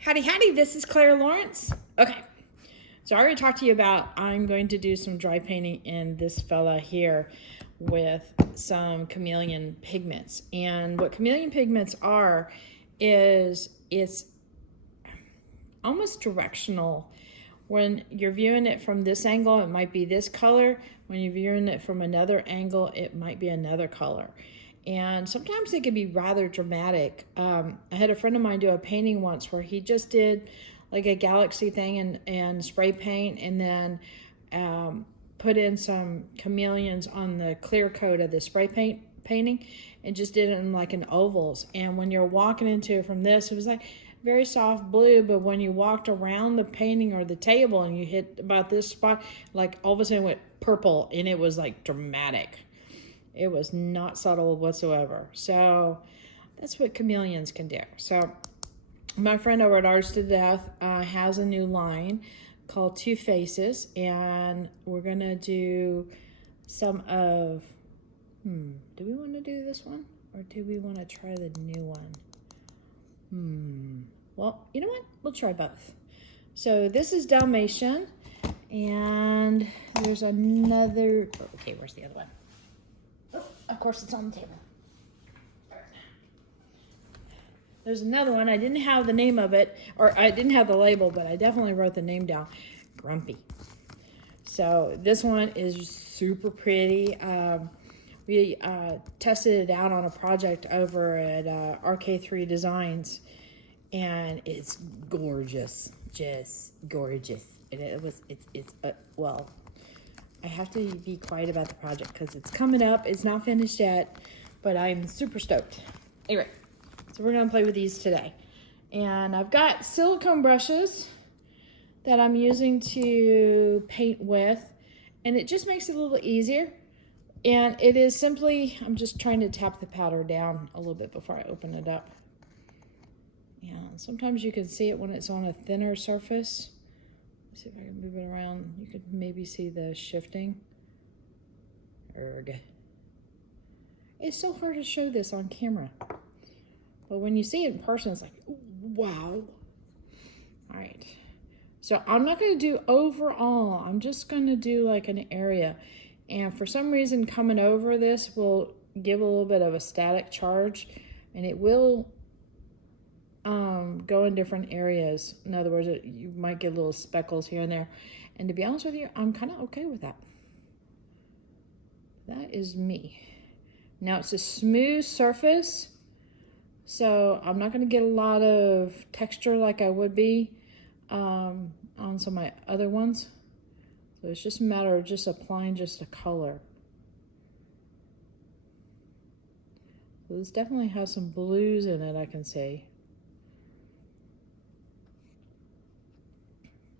Howdy, howdy, this is Clara Lawrence. Okay, so I already talked to you about I'm going to do some dry painting in this fella here with some Chameleon Pigments. And what Chameleon Pigments are is it's almost directional. When you're viewing it from this angle, it might be this color. When you're viewing it from another angle, it might be another color. And sometimes it can be rather dramatic. I had a friend of mine do a painting once where he just did like a galaxy thing and spray paint, and then put in some chameleons on the clear coat of the spray painting and just did it in like an ovals. And when you're walking into it from this, it was like very soft blue, but when you walked around the painting or the table and you hit about this spot, like all of a sudden it went purple, and it was like dramatic. It was not subtle whatsoever. So that's what chameleons can do. So my friend over at Arts to Death has a new line called Two Faces, and we're gonna do some of, do we want to do this one or do we want to try the new one? Well, you know what? We'll try both. So this is Dalmatian, and there's another, okay, where's the other one? Oh, of course it's on the table. There's another one. I didn't have the name of it, or I didn't have the label, but I definitely wrote the name down. Grumpy. So this one is super pretty. We tested it out on a project over at RK3 Designs, and it's gorgeous, just gorgeous. Well, I have to be quiet about the project because it's coming up. It's not finished yet, but I'm super stoked. Anyway, so we're gonna play with these today. And I've got silicone brushes that I'm using to paint with, and it just makes it a little easier. And it is simply, I'm just trying to tap the powder down a little bit before I open it up. And sometimes you can see it when it's on a thinner surface. Let's see if I can move it around. You could maybe see the shifting. Erg. It's so hard to show this on camera. But when you see it in person, it's like, wow. All right. So I'm not going to do overall. I'm just going to do like an area. And for some reason, coming over this will give a little bit of a static charge, and it will go in different areas. In other words, you might get little speckles here and there. And to be honest with you, I'm kind of okay with that. That is me. Now it's a smooth surface, so I'm not going to get a lot of texture like I would be on some of my other ones. So it's just a matter of just applying just a color. So this definitely has some blues in it, I can see.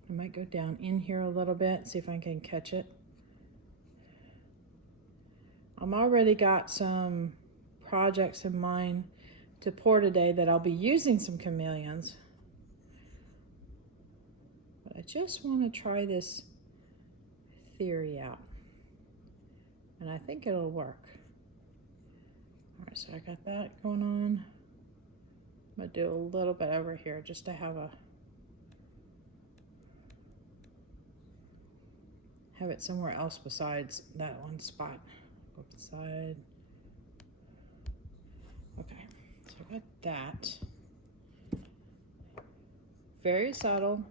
I might go down in here a little bit, see if I can catch it. I'm already got some projects in mind to pour today that I'll be using some chameleons. But I just want to try this theory out, and I think it'll work. All right, so I got that going on. I'm gonna do a little bit over here just to have it somewhere else besides that one spot. Go up the side. Okay, so I got that. Very subtle.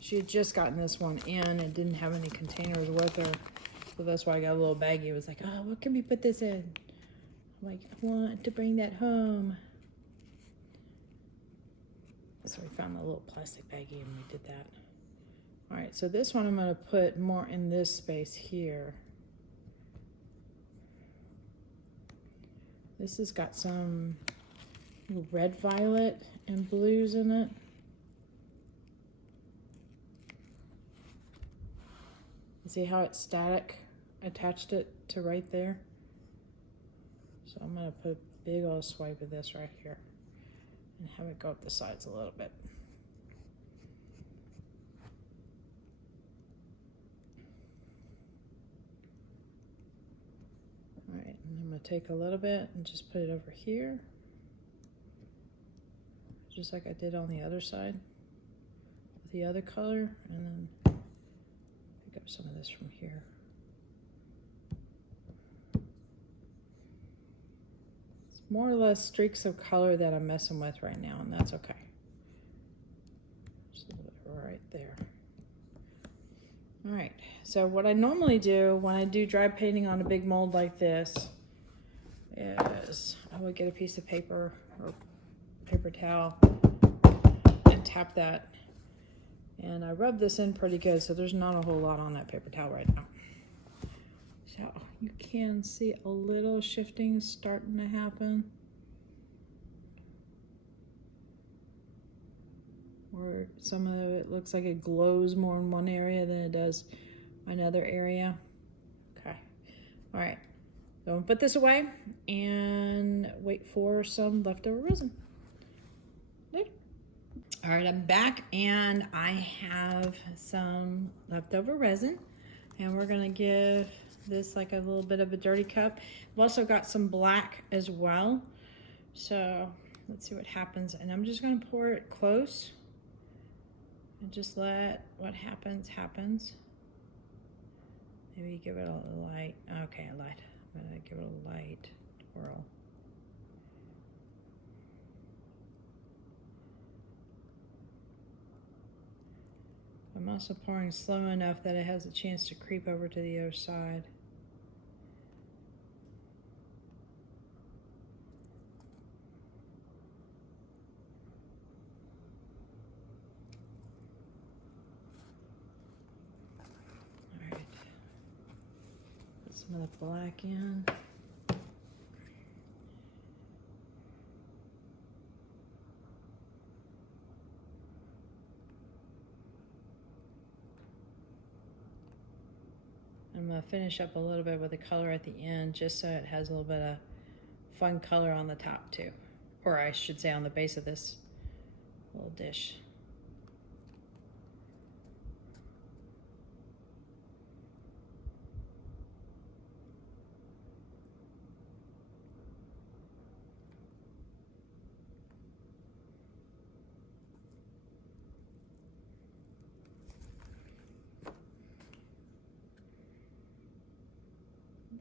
She had just gotten this one in and didn't have any containers with her. So that's why I got a little baggie. It was like, oh, what can we put this in? I'm like, I want to bring that home. So we found a little plastic baggie and we did that. All right, so this one I'm going to put more in this space here. This has got some red, violet, and blues in it. See how it's static? Attached it to right there. So I'm gonna put a big old swipe of this right here and have it go up the sides a little bit. take a little bit and just put it over here, just like I did on the other side with the other color, and then pick up some of this from here. It's more or less streaks of color that I'm messing with right now, and that's okay. Just a little bit right there. All right, so what I normally do when I do dry painting on a big mold like this is I would get a piece of paper or paper towel and tap that. And I rub this in pretty good, so there's not a whole lot on that paper towel right now. So you can see a little shifting starting to happen. Where some of it looks like it glows more in one area than it does another area. Okay, all right. So I'm gonna put this away and wait for some leftover resin. Okay. All right, I'm back and I have some leftover resin, and we're gonna give this like a little bit of a dirty cup. I've also got some black as well. So let's see what happens. And I'm just gonna pour it close. And just let what happens, happens. Maybe give it a light, okay, a light. I'm gonna give it a light twirl. I'm also pouring slow enough that it has a chance to creep over to the other side. Some of the black in. I'm going to finish up a little bit with the color at the end, just so it has a little bit of fun color on the top too. Or I should say on the base of this little dish.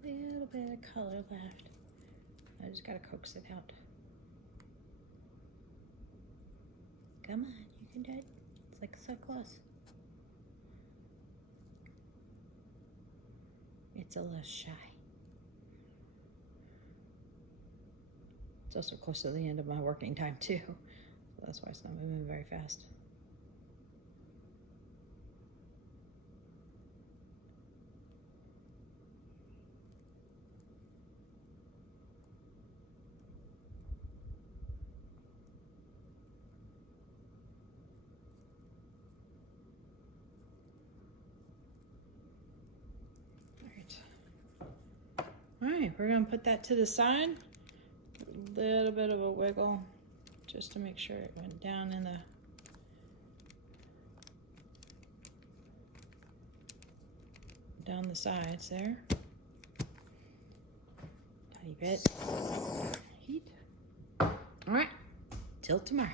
Little bit of color left. I just gotta coax it out. Come on, you can do it. It's like so close. It's a little shy. It's also close to the end of my working time too. So that's why it's not moving very fast. All right, we're gonna put that to the side. A little bit of a wiggle just to make sure it went down in down the sides there. Tiny bit. Heat. All right, till tomorrow.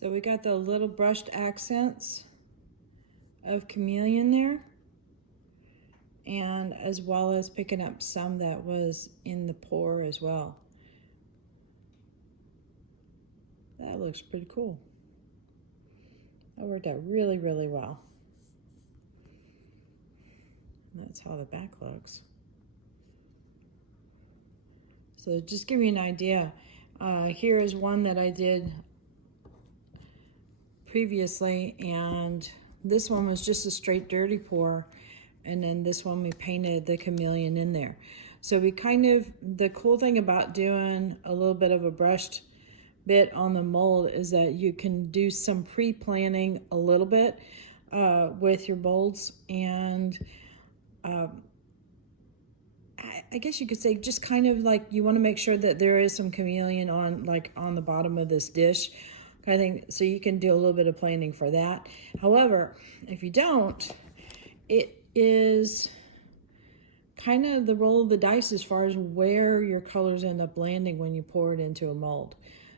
So we got the little brushed accents of Chameleon there, and as well as picking up some that was in the pour as well. That looks pretty cool. That worked out really, really well. And that's how the back looks. So just give you an idea. Here is one that I did previously, and this one was just a straight dirty pour, and then this one we painted the Chameleon in there. So we kind of, the cool thing about doing a little bit of a brushed bit on the mold is that you can do some pre-planning a little bit with your molds, and I guess you could say just kind of like you want to make sure that there is some chameleon on the bottom of this dish kind of thing, so you can do a little bit of planning for that. However, if you don't, it is kind of the roll of the dice as far as where your colors end up landing when you pour it into a mold.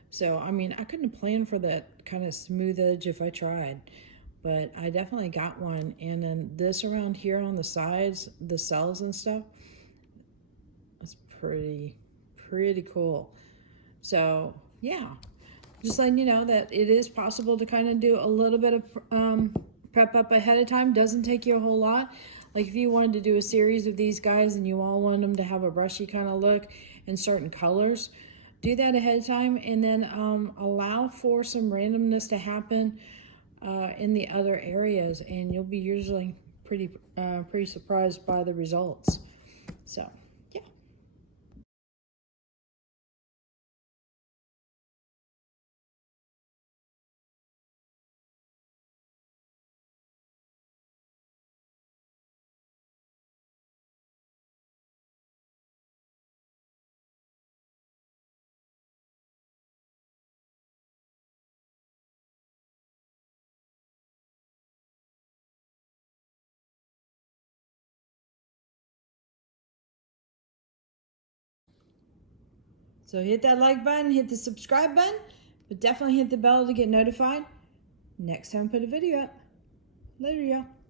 So, I mean, I couldn't plan for that kind of smooth edge if I tried, but I definitely got one. And then this around here on the sides, the cells and stuff, it's pretty cool. So, yeah, just letting you know that it is possible to kind of do a little bit of prep up ahead of time. Doesn't take you a whole lot. Like if you wanted to do a series of these guys and you all want them to have a brushy kind of look in certain colors, do that ahead of time, and then allow for some randomness to happen in the other areas, and you'll be usually pretty surprised by the results. So, yeah. So hit that like button, hit the subscribe button, but definitely hit the bell to get notified next time I put a video up. Later, y'all.